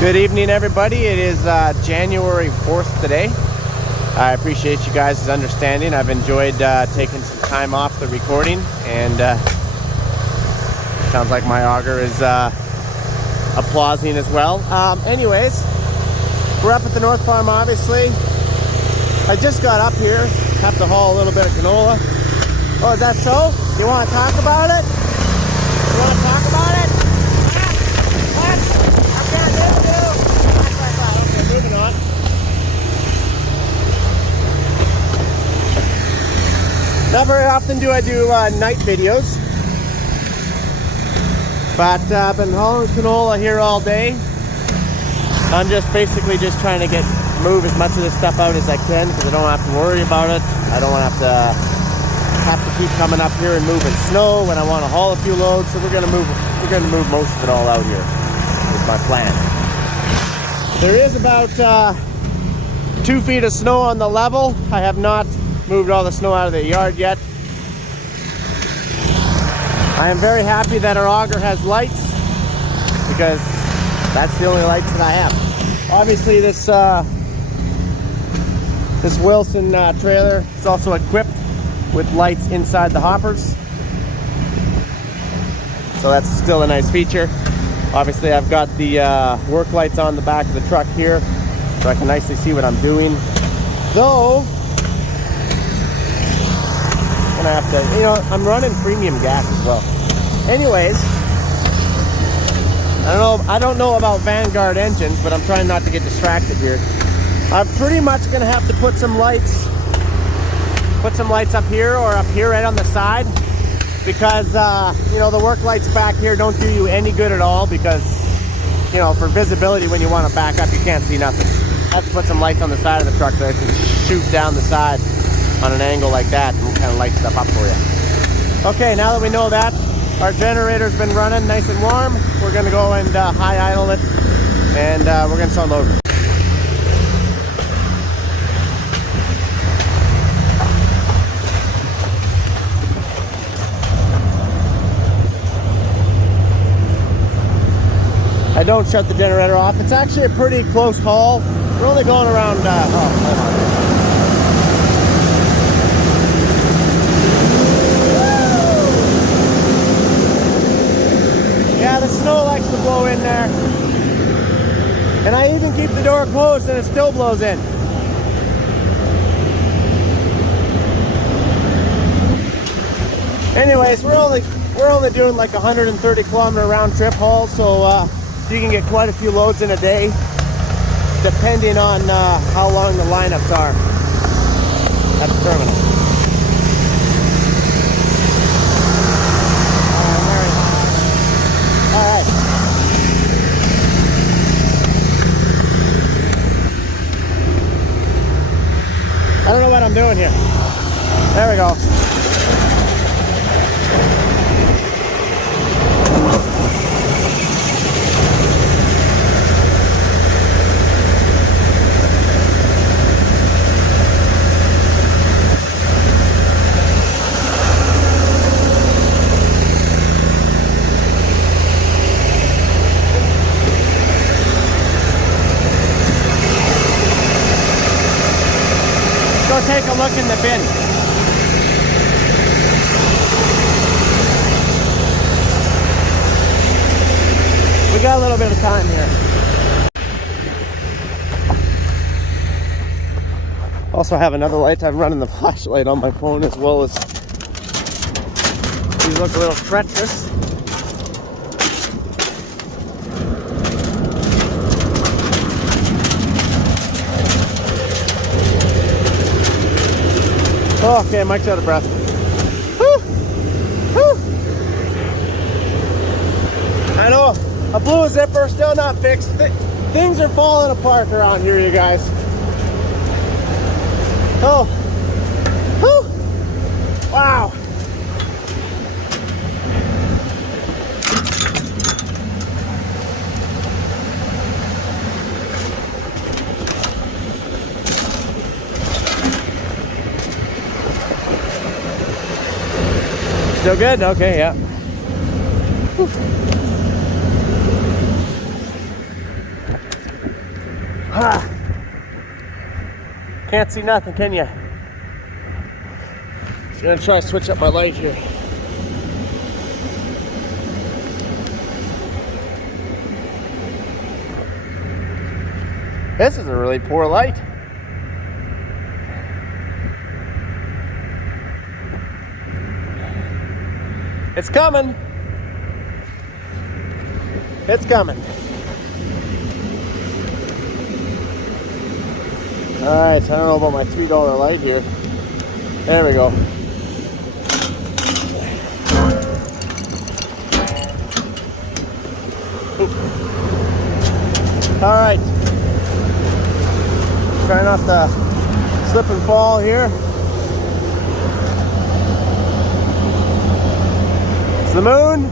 Good evening, everybody. It is January 4th today. I appreciate you guys' understanding. I've enjoyed taking some time off the recording, and sounds like my auger is applauding as well. Anyways, we're up at the North Farm, obviously. I just got up here. Have to haul a little bit of canola. Oh, is that so? You want to talk about it? You want to talk about it? Okay, moving on. Not very often do I do night videos, but I've been hauling canola here all day. I'm just basically trying to move as much of this stuff out as I can because I don't have to worry about it. I don't want to have to keep coming up here and moving snow when I want to haul a few loads. So we're gonna move most of it all out here. Is my plan. There is about 2 feet of snow on the level. I have not moved all the snow out of the yard yet. I am very happy that our auger has lights because that's the only lights that I have. Obviously this Wilson trailer is also equipped with lights inside the hoppers. So that's still a nice feature. Obviously I've got the work lights on the back of the truck here so I can nicely see what I'm doing. Though, I'm gonna have to, I'm running premium gas as well. Anyways, I don't know about Vanguard engines, but I'm trying not to get distracted here. I'm pretty much gonna have to put some lights up here or up here right on the side because the work lights back here don't do you any good at all because for visibility when you want to back up you can't see nothing. I have to put some lights on the side of the truck so I can shoot down the side on an angle like that and kind of light stuff up for you. Okay, now that we know that, our generator's been running nice and warm. We're gonna go and high idle it, and we're gonna start loading. I don't shut the generator off. It's actually a pretty close haul. We're only going around, hold on. Yeah, the snow likes to blow in there. And I even keep the door closed and it still blows in. Anyways, we're only doing like 130 kilometer round trip haul, so you can get quite a few loads in a day, depending on how long the lineups are at the terminal. All right. I don't know what I'm doing here. There we go. Take a look in the bin. We got a little bit of time here. Also have another light. I'm running the flashlight on my phone as well as these look a little treacherous. Oh, okay, Mike's out of breath. Whew. Whew. I know, I blew a zipper, still not fixed. Things are falling apart around here, you guys. Oh. Whew. Wow. Still good? Okay, yeah. Whew. Can't see nothing, can you? I'm gonna try to switch up my light here. This is a really poor light. It's coming. It's coming. Alright, so I don't know about my $3 light here. There we go. Alright. Try not to slip and fall here. It's the moon.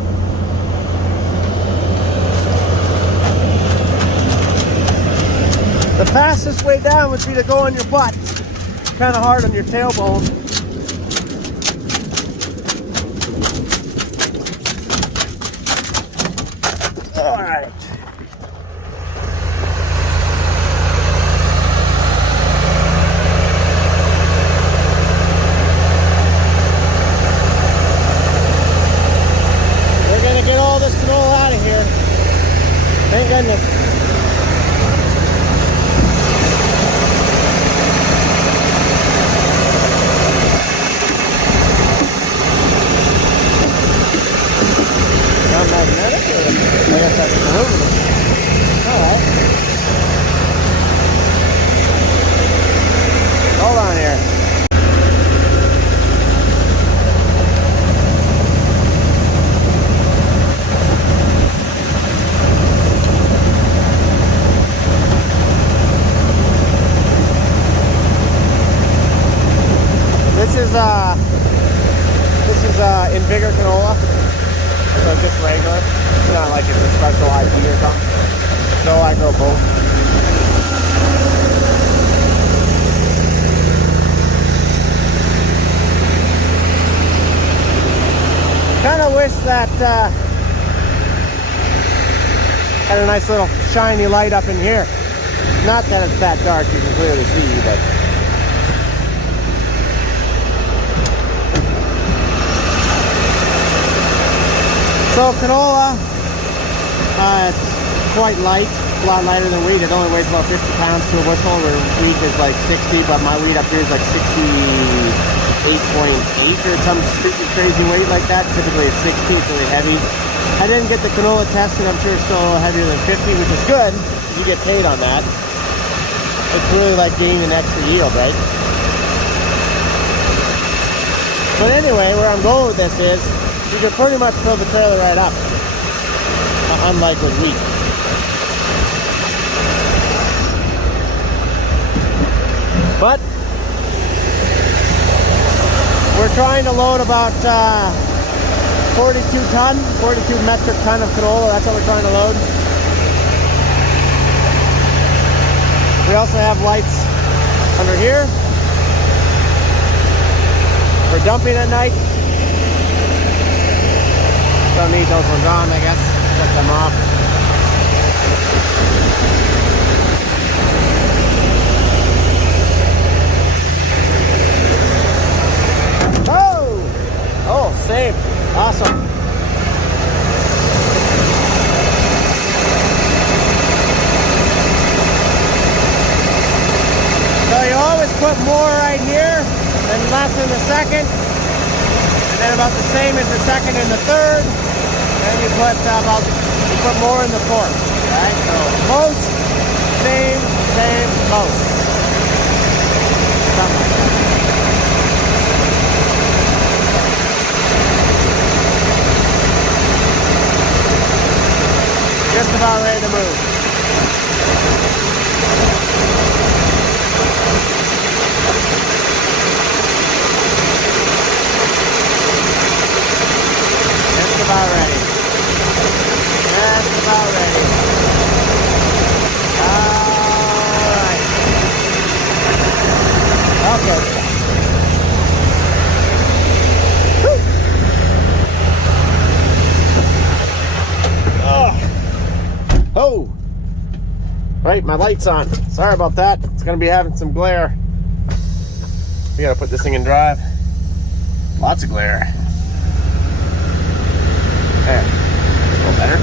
The fastest way down would be to go on your butt. Kind of hard on your tailbone. All right. We're gonna get all this canola out of here. Thank goodness. Magnetic, or I guess that's aluminum. Alright. Hold on here. This is in bigger canola. So just regular. It's not like it's a special IP or something. So I grow both. Kind of wish that had a nice little shiny light up in here. Not that it's that dark, you can clearly see, but so canola, it's quite light, a lot lighter than wheat. It only weighs about 50 pounds to a bushel, where wheat is like 60, but my wheat up here is like 68.8 or some stupid crazy weight like that. Typically it's 60, it's really heavy. I didn't get the canola tested, I'm sure it's still a little heavier than 50, which is good. You get paid on that. It's really like gaining an extra yield, right? But anyway, where I'm going with this is, you can pretty much fill the trailer right up, unlike with wheat. But we're trying to load about 42 metric ton of canola. That's what we're trying to load. We also have lights under here for dumping at night. Don't need those ones on, I guess. Shut them off. Oh! Oh, saved. Awesome. So you always put more right here and less in the second. And then about the same as the second and the third. And you put more in the fourth, right? So most, same, most. Something like that. Just about ready to move. Just about ready. Just about ready. Right, my light's on. Sorry about that. It's gonna be having some glare. We gotta put this thing in drive. Lots of glare. There, a little better.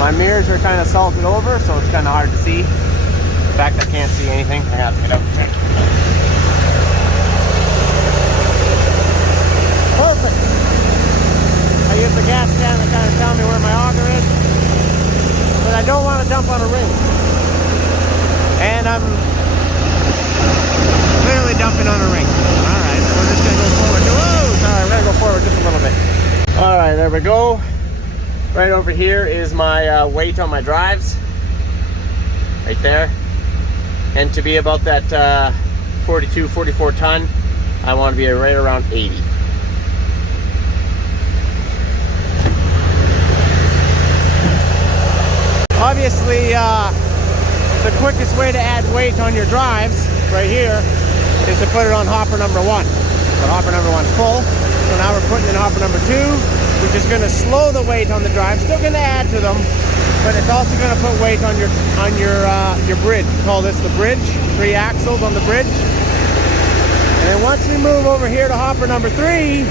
My mirrors are kind of salted over, so it's kind of hard to see. In fact, I can't see anything. I have to get out and check. Perfect. I use the gas can to kind of tell me where my auger is, but I don't want to dump on a ring. And I'm clearly dumping on a ring. All right, so we're just gonna go forward. Whoa, sorry, we're gonna go forward just a little bit. All right, there we go. Right over here is my weight on my drives. Right there. And to be about that 42, 44 ton, I want to be right around 80. Obviously, the quickest way to add weight on your drives, right here, is to put it on hopper number 1. So hopper number 1's full. So now we're putting in hopper number 2, which is going to slow the weight on the drive. Still going to add to them, but it's also going to put weight on your bridge. We call this the bridge. 3 axles on the bridge. And then once we move over here to hopper number 3,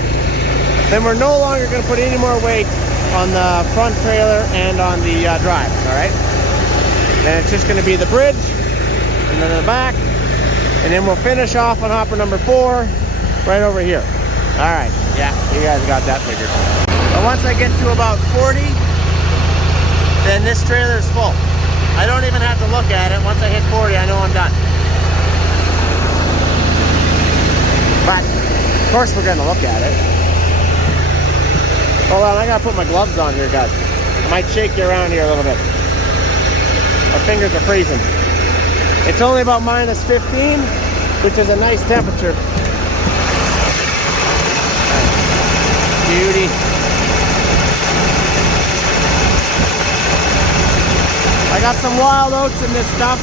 then we're no longer going to put any more weight on the front trailer and on the drives, all right? Then it's just going to be the bridge, and then the back, and then we'll finish off on hopper number 4 right over here. All right, yeah, you guys got that figured. But once I get to about 40, then this trailer is full. I don't even have to look at it. Once I hit 40, I know I'm done. But, of course, we're going to look at it. Hold on, I gotta put my gloves on here, guys. I might shake you around here a little bit. My fingers are freezing. It's only about minus 15, which is a nice temperature. Beauty. I got some wild oats in this stuff.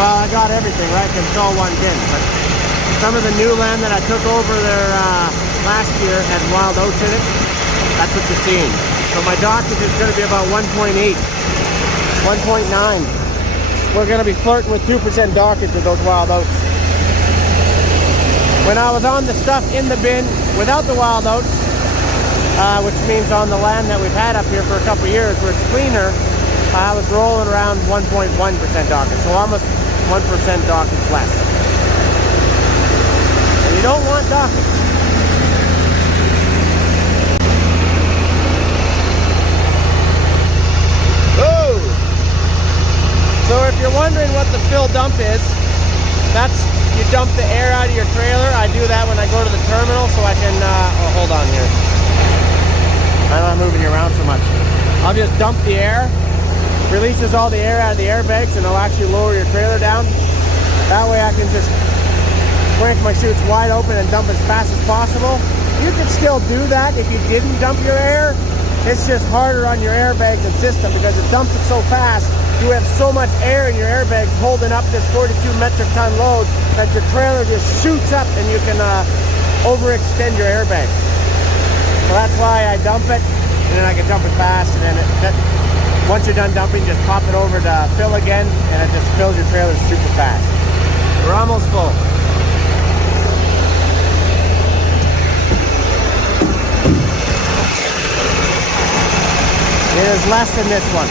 Well, I got everything, right? Because it's all one bin. But some of the new land that I took over there last year had wild oats in it. That's what you're seeing. So my dockage is going to be about 1.8, 1.9. We're going to be flirting with 2% dockage with those wild oats. When I was on the stuff in the bin without the wild oats, which means on the land that we've had up here for a couple of years where it's cleaner, I was rolling around 1.1% dockage, so almost 1% dockage less. And you don't want dockage. So if you're wondering what the fill dump is, that's, you dump the air out of your trailer. I do that when I go to the terminal so I can, oh, hold on here. I'm not moving you around so much. I'll just dump the air, releases all the air out of the airbags, and it'll actually lower your trailer down. That way I can just crank my chutes wide open and dump as fast as possible. You could still do that if you didn't dump your air. It's just harder on your airbags and system because it dumps it so fast. You have so much air in your airbags holding up this 42 metric ton load that your trailer just shoots up and you can overextend your airbags. So that's why I dump it, and then I can dump it fast, and then once you're done dumping, just pop it over to fill again, and it just fills your trailer super fast. We're almost full. It is less than this one.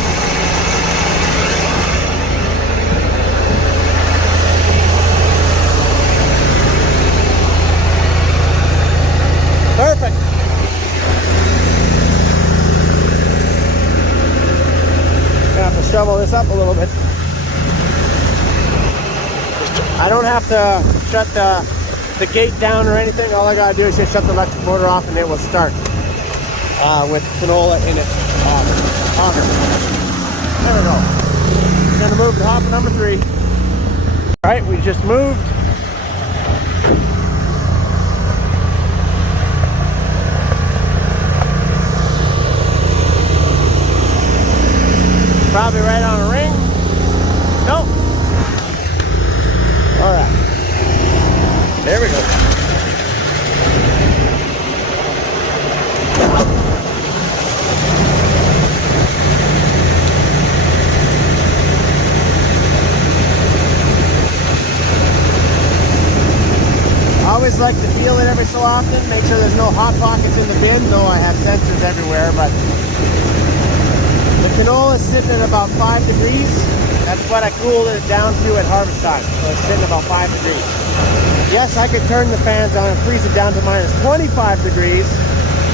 Perfect. Gonna have to shovel this up a little bit. I don't have to shut the gate down or anything. All I gotta do is just shut the electric motor off and it will start with canola in its auger. There we go. Gonna move to hopper number 3. All right, we just moved. Probably right on a ring. Nope. All right. There we go. like to feel it every so often, make sure there's no hot pockets in the bin. No, I have sensors everywhere, but the canola is sitting at about 5 degrees. That's what I cooled it down to at harvest time. So it's sitting about 5 degrees. Yes, I could turn the fans on and freeze it down to minus 25 degrees,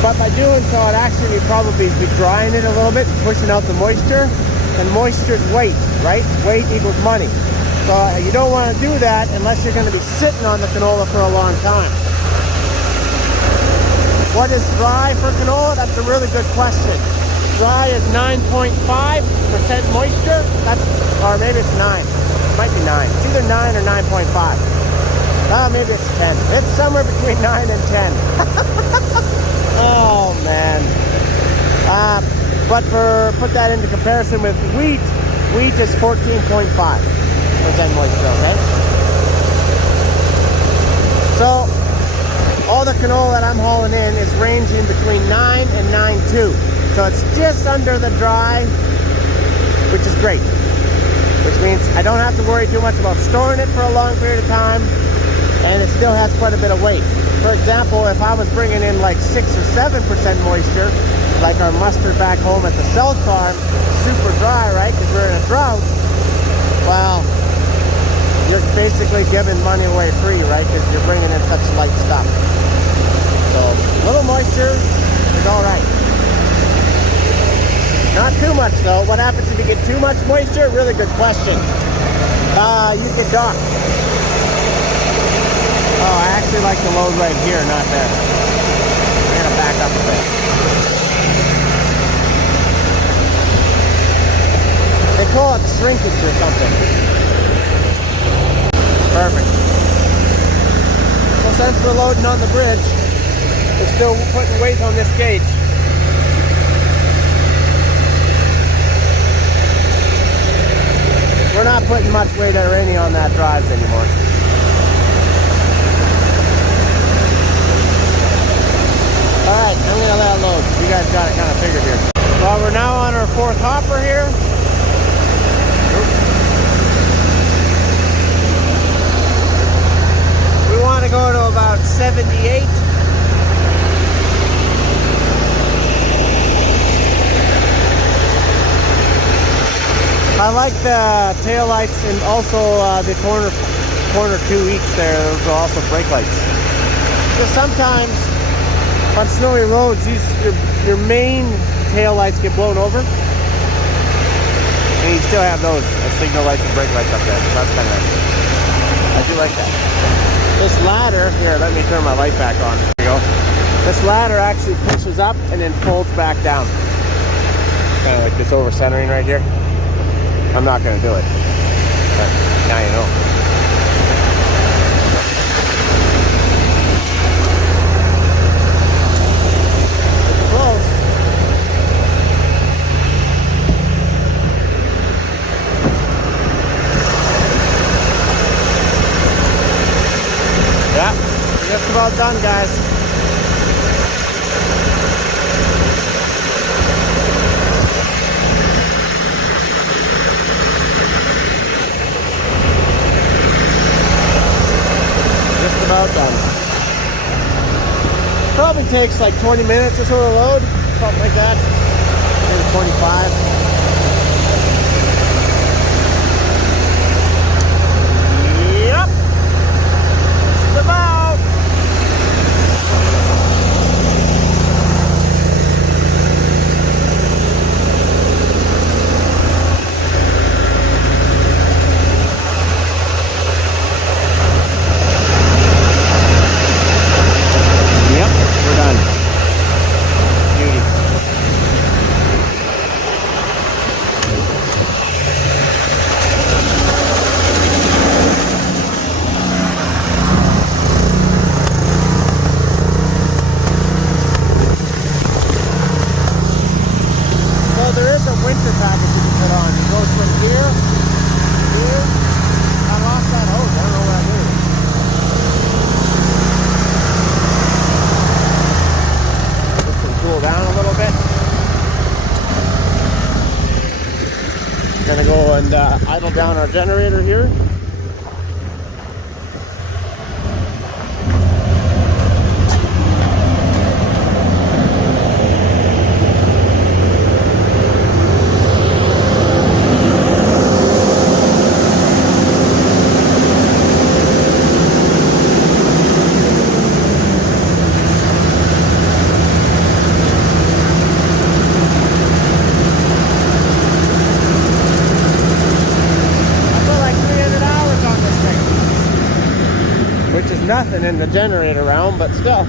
but by doing so, I'd actually probably be drying it a little bit and pushing out the moisture. And moisture's weight, right? Weight equals money. So you don't want to do that unless you're going to be sitting on the canola for a long time. What is dry for canola? That's a really good question. Dry is 9.5% moisture. Or maybe it's 9. It might be 9. It's either 9 or 9.5. Maybe it's 10. It's somewhere between 9 and 10. Oh, man. But put that into comparison with wheat. Wheat is 14.5% moisture, okay? So, all the canola that I'm hauling in is ranging between 9 and 9.2. So it's just under the dry, which is great. Which means I don't have to worry too much about storing it for a long period of time, and it still has quite a bit of weight. For example, if I was bringing in like 6 or 7% moisture, like our mustard back home at the South Farm, super dry, right? Because we're in a drought. Well, you're basically giving money away free, right? Because you're bringing in such light stuff. So, little moisture is all right. Not too much though. What happens if you get too much moisture? Really good question. You get docked. Oh, I actually like the load right here, not there. I'm gonna back up a bit. They call it shrinkage or something. Perfect. So since we're loading on the bridge, we're still putting weight on this gauge. We're not putting much weight or any on that drives anymore. Alright, I'm gonna let it load. You guys got it kind of figured here. Well, we're now on our 4th hopper here. We want to go to about 78. I like the tail lights and also the corner 2 each there. Those are also brake lights. Because sometimes on snowy roads, your main tail lights get blown over, and you still have those signal lights and brake lights up there. So that's kind of nice. I do like that. This ladder here, let me turn my light back on. There you go. This ladder actually pushes up and then folds back down. Kind of like this over centering right here. I'm not going to do it, but now you know. Close. Yeah, just about done, guys. About done. Probably takes like 20 minutes or so to load, something like that. Maybe 25. Yep. Just about. Winter package you can put on. It goes from here, here. I lost that hose. I don't know what I did. This can cool down a little bit. Gonna go and idle down our generator here. nothing in the generator round, but still,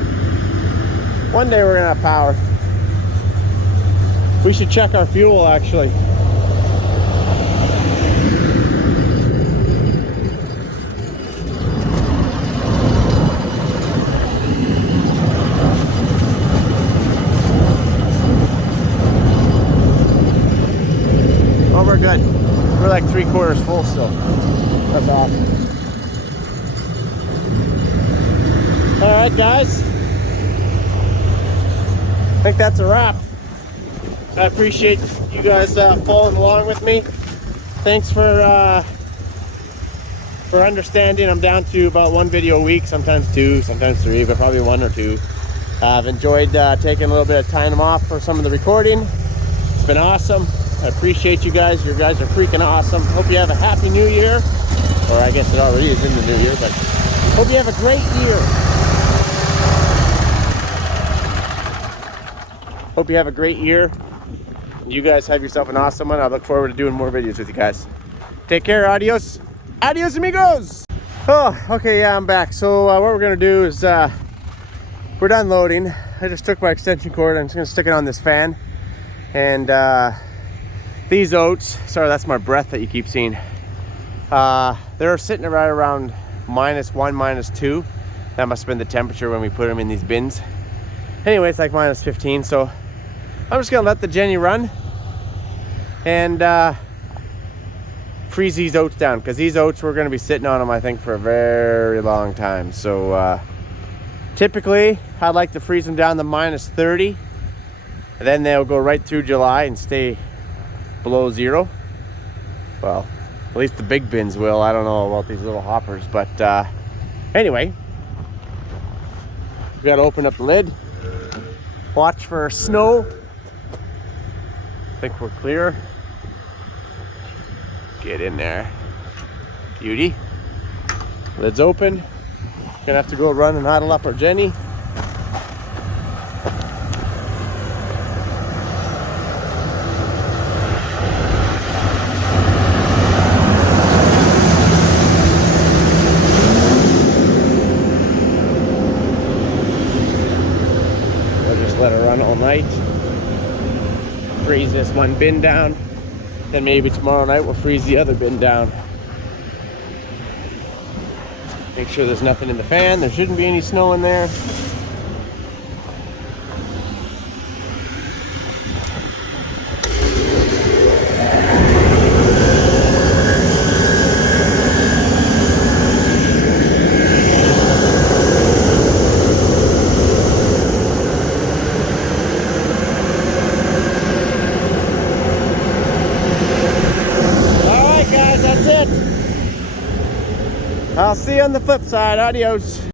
one day we're gonna have power. We should check our fuel actually. Oh, we're good. We're like 3/4 full still. That's awesome. All right, guys. I think that's a wrap. I appreciate you guys following along with me. Thanks for understanding. I'm down to about 1 video a week, sometimes 2, sometimes 3, but probably 1 or 2. I've enjoyed taking a little bit of time off for some of the recording. It's been awesome. I appreciate you guys. You guys are freaking awesome. Hope you have a happy new year. Or I guess it already is in the new year, but hope you have a great year. Hope you have a great year. You guys have yourself an awesome one. I look forward to doing more videos with you guys. Take care. Adios. Adios, amigos. Oh, okay. Yeah, I'm back. So what we're going to do is we're done loading. I just took my extension cord. I'm just going to stick it on this fan. And these oats, sorry, that's my breath that you keep seeing. They're sitting right around -1, -2. That must have been the temperature when we put them in these bins. Anyway, it's like -15, so I'm just gonna let the Jenny run and freeze these oats down, because these oats, we're gonna be sitting on them, I think, for a very long time. So typically, I'd like to freeze them down to -30, and then they'll go right through July and stay below 0. Well, at least the big bins will. I don't know about these little hoppers, but anyway, we gotta open up the lid, watch for snow. I think we're clear. Get in there, beauty. Lid's open. Gonna have to go run and huddle up our Jenny. Let her run all night. Freeze this one bin down. Then maybe tomorrow night we'll freeze the other bin down. Make sure there's nothing in the fan. There shouldn't be any snow in there. I'll see you on the flip side. Adios.